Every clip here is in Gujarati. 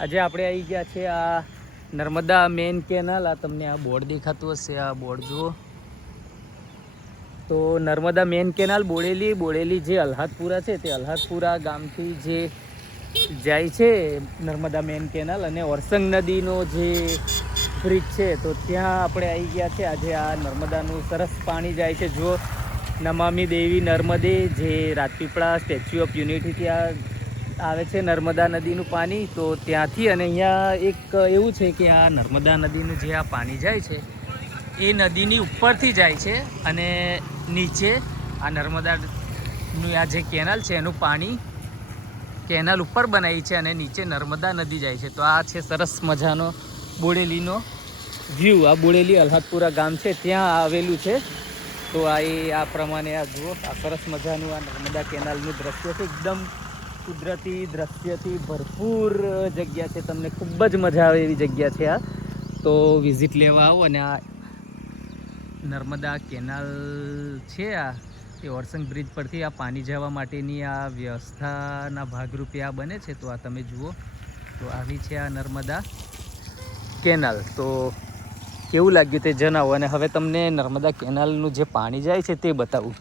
આજે આપણે આવી ગયા છે આ નર્મદા મેન કેનાલ. આ તમને આ બોર્ડ દેખાતું હશે, આ બોર્ડ જુઓ. તો નર્મદા મેન કેનાલ બોડેલી જે અલ્હાદપુરા છે તે અલ્હાદપુરા ગામથી જે જાય છે નર્મદા મેન કેનાલ, અને ઓરસંગ નદીનો જે બ્રિજ છે તો ત્યાં આપણે આવી ગયા છે. આજે આ નર્મદાનું સરસ પાણી જાય છે. જુઓ, નમામિ દેવી નર્મદે, જે રાજપીપળા સ્ટેચ્યુ ઓફ યુનિટી ત્યાં આવે છે નર્મદા નદીનું પાણી. તો ત્યાંથી અને અહીંયા એક એવું છે કે આ નર્મદા નદીનું જે આ પાણી જાય છે એ નદીની ઉપરથી જાય છે, અને નીચે આ નર્મદાનું આ જે કેનાલ છે એનું પાણી કેનાલ ઉપર બનાવી છે, અને નીચે નર્મદા નદી જાય છે. તો આ છે સરસ મજાનો બોડેલીનો વ્યૂ. આ બોડેલી અલ્હાદપુરા ગામ છે ત્યાં આવેલું છે. તો આ પ્રમાણે આ જુઓ, આ સરસ મજાનું આ નર્મદા કેનાલનું દ્રશ્ય છે. એકદમ કુદરતી દ્રશ્યથી ભરપૂર જગ્યા છે. તમને ખૂબ જ મજા આવે એવી જગ્યા છે આ. તો વિઝિટ લેવા આવો. અને આ નર્મદા કેનાલ છે, આ એ ઓરસંગ બ્રિજ પરથી આ પાણી જવા માટેની આ વ્યવસ્થાના ભાગરૂપે આ બને છે. તો આ તમે જુઓ, તો આવી છે આ નર્મદા કેનાલ. તો કેવું લાગ્યું તે જણાવો. અને હવે તમને નર્મદા કેનાલનું જે પાણી જાય છે તે બતાવું.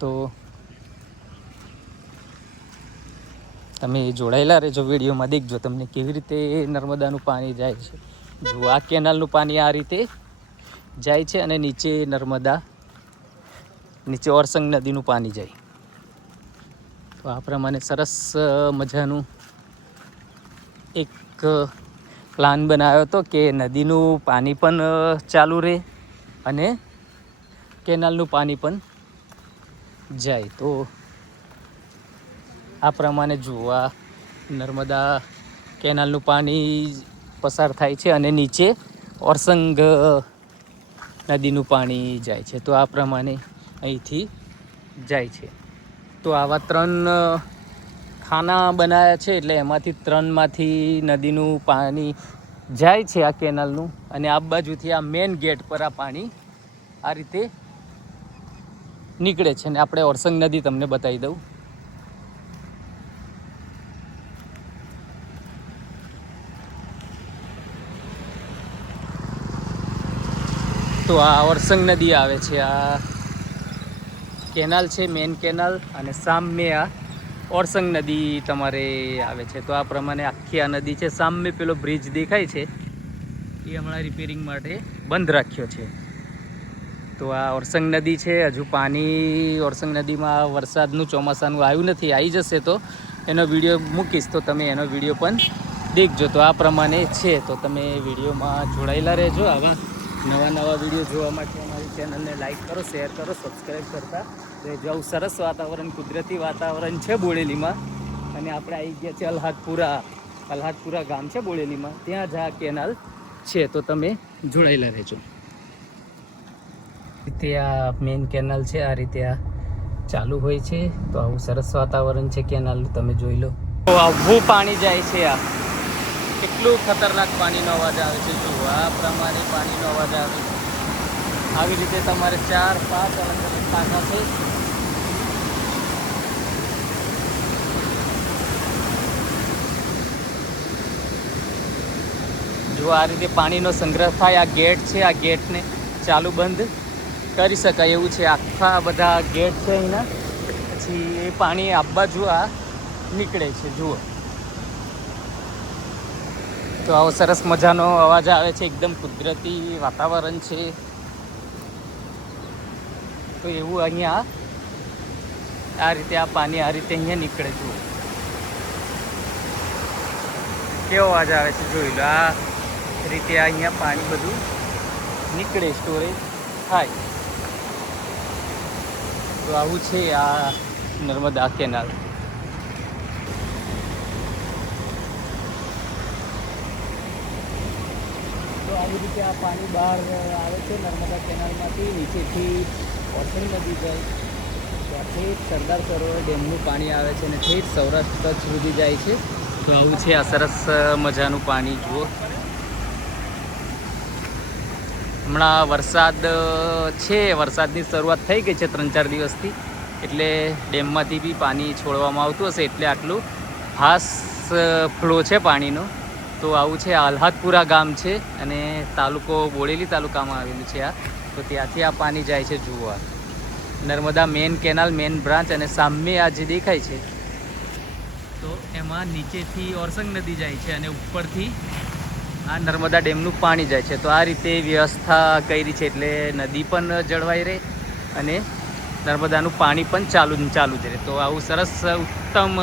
તો તમે જોડાયેલા રહેજો, વિડીયોમાં દેખજો તમને કેવી રીતે નર્મદાનું પાણી જાય છે. જો આ કેનાલનું પાણી આ રીતે જાય છે, અને નીચે નર્મદા, નીચે ઓરસંગ નદીનું પાણી જાય. તો આ પ્રમાણે સરસ મજાનું એક પ્લાન બનાવ્યો હતો કે નદીનું પાણી પણ ચાલુ રહે અને કેનાલનું પાણી પણ જાય. તો આ પ્રમાણે જુઓ, આ નર્મદા કેનાલનું પાણી પસાર થાય છે અને નીચે ઓરસંગ નદીનું પાણી જાય છે. તો આ પ્રમાણે અહીંથી જાય છે. તો આવા 3 ખાના બનાવ્યા છે, એટલે એમાંથી 3માંથી નદીનું પાણી જાય છે આ કેનાલનું, અને આ બાજુથી આ મેન ગેટ પર આ પાણી આ રીતે નીકળે છે. અને આપણે ઓરસંગ નદી તમને બતાવી દઉં. તો આ ઓરસંગ નદી આવે છે, આ કેનાલ છે મેન કેનાલ, અને સામે આ ઓરસંગ નદી તમારે આવે છે. તો આ પ્રમાણે આખી આ નદી છે. સામે પેલો બ્રિજ દેખાય છે એ હમણાં રિપેરિંગ માટે બંધ રાખ્યો છે. તો આ ઓરસંગ નદી છે. હજુ પાણી ઓરસંગ નદીમાં વરસાદનું ચોમાસાનું આવ્યું નથી, આવી જશે તો એનો વિડીયો મૂકીશ, તો તમે એનો વિડીયો પણ દેખજો. તો આ પ્રમાણે છે. તો તમે વિડીયોમાં જોડાયેલા રહેજો. આવા નવા વિડીયો જોવા માટે અમારી ચેનલને લાઈક કરો, શેર કરો, સબસ્ક્રાઈબ કરતા રહેજો. આવું સરસ વાતાવરણ, કુદરતી વાતાવરણ છે બોડેલીમાં. અને આપણે આવી ગયા છે અલ્હાદપુરા ગામ છે બોડેલીમાં, ત્યાં જ આ કેનાલ છે. તો તમે જોડાયેલા રહેજો. રીતે આ મેન કેનાલ છે, આ રીતે આ ચાલુ હોય છે. તો આવું સરસ વાતાવરણ છે કેનાલનું, તમે જોઈ લો. તો આવું પાણી જાય છે. આ કેટલું ખતરનાક પાણીનો અવાજ આવે છે. જુઓ, આ પ્રમાણે પાણીનો અવાજ આવે છે. આવી રીતે તમારે 4-5 અલગ અલગ ટાંકા છે. જો આ રીતે પાણીનો સંગ્રહ થાય. આ ગેટ છે, આ ગેટને ચાલુ બંધ કરી શકાય એવું છે. આખા બધા ગેટ છે અહીંના. પછી એ પાણી આ બાજુ આ નીકળે છે. જુઓ, તો આવો સરસ મજાનો અવાજ આવે છે. એકદમ કુદરતી વાતાવરણ છે. તો એવું અહીંયા આ રીતે આ પાણી આ રીતે અહીંયા નીકળે. જુઓ કેવો અવાજ આવે છે, જોઈ લો. આ રીતે અહીંયા પાણી બધું નીકળે, સ્ટોરેજ થાય. તો આવું છે આ નર્મદા કેનાલ. તો આવી રીતે આ પાણી બહાર આવે છે નર્મદા કેનાલમાંથી. નીચેથી ઓરસંગ નદી જાય, ત્યાંથી સરદાર સરોવર ડેમનું પાણી આવે છે, અને ઠેઠ સૌરાષ્ટ્ર કચ્છ સુધી જાય છે. તો આવું છે આ સરસ મજાનું પાણી. જુઓ, હમણાં વરસાદ છે, વરસાદની શરૂઆત થઈ ગઈ છે 3-4 દિવસથી, એટલે ડેમમાંથી બી પાણી છોડવામાં આવતું હશે, એટલે આટલું ફાસ્ટ ફ્લો છે પાણીનો. તો આવું છે, આલ્હાદપુરા ગામ છે અને તાલુકો બોડેલી તાલુકામાં આવેલું છે આ. તો ત્યાંથી આ પાણી જાય છે જુઓ, Narmada main canal, main branch. અને સામે આ જે દેખાય છે તો એમાં નીચેથી ઓરસંગ નદી જાય છે અને ઉપરથી આ નર્મદા ડેમનું પાણી જાય છે. તો આ રીતે વ્યવસ્થા કરી છે એટલે નદી પણ જળવાઈ રહે અને નર્મદાનું પાણી પણ ચાલુ જ રહે. તો આવું સરસ ઉત્તમ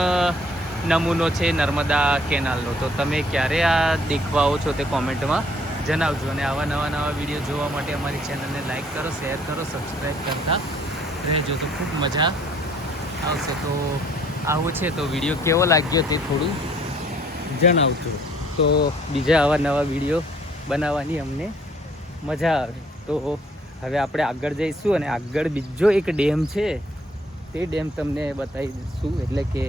નમૂનો છે નર્મદા કેનાલનો. તો તમે ક્યારે આ દેખવા આવો છો તે કોમેન્ટમાં જણાવજો. અને આવા નવા વિડીયો જોવા માટે અમારી ચેનલને લાઈક કરો, શેર કરો, સબસ્ક્રાઈબ કરતા રહેજો. તો ખૂબ મજા આવશે. તો આવું છે, તો વિડીયો કેવો લાગ્યો તે થોડું જણાવજો. તો બીજા આવા નવા વિડીયો બનાવવાની અમને મજા આવે. તો હવે આપણે આગળ જઈશું અને આગળ બીજો એક ડેમ છે તે ડેમ તમને બતાવી દઈશું. એટલે કે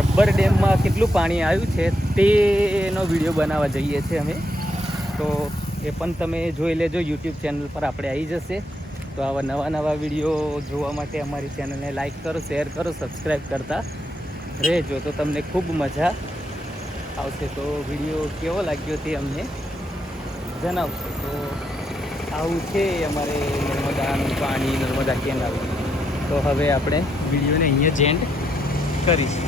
રબ્બર ડેમમાં કેટલું પાણી આવ્યું છે તેનો વિડીયો બનાવવા જઈએ છીએ અમે. તો એ પણ તમે જોઈ લેજો, યુટ્યુબ ચેનલ પર આપણે આવી જશે. તો આવા નવા વિડીયો જોવા માટે અમારી ચેનલને લાઈક કરો, શેર કરો, સબસ્ક્રાઈબ કરતા રહેજો. તો તમને ખૂબ મજા આવશે. તો વિડીયો કેવો લાગ્યો તે અમને જણાવશો. તો આવું છે અમારે નર્મદાનું પાણી, નર્મદા કેનાલ. તો હવે આપણે વિડીયોને અહીંયા જ એન્ડ કરીશું.